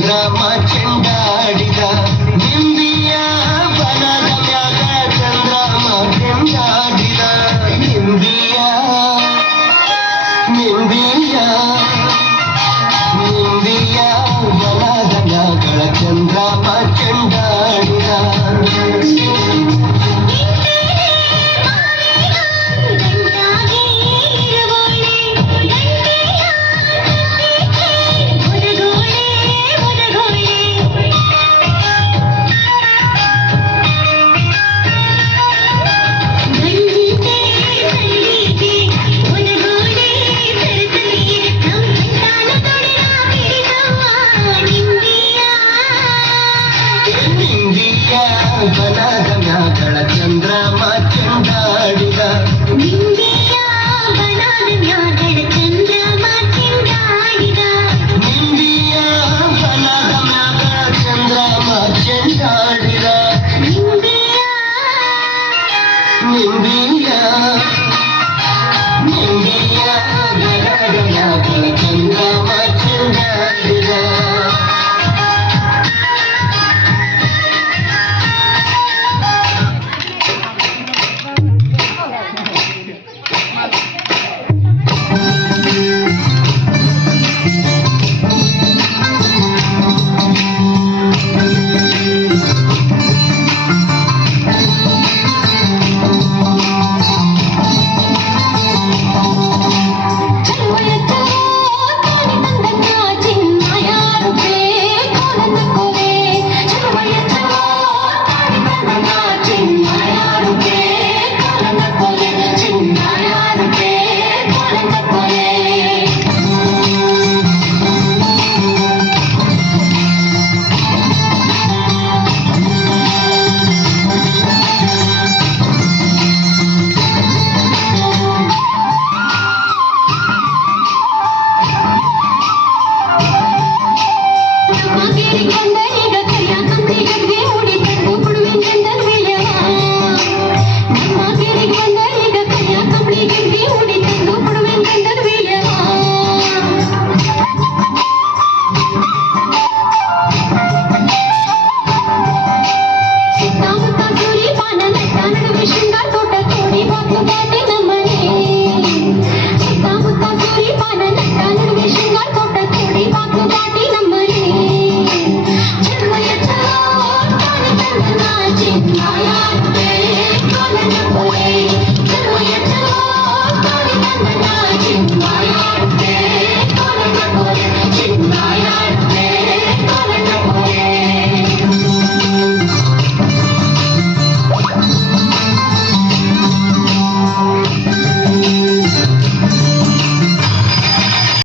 ಸಂಗ್ರಾಮ ಚೆಂಡಾಡಿದ ಬಿಂಬಿಯ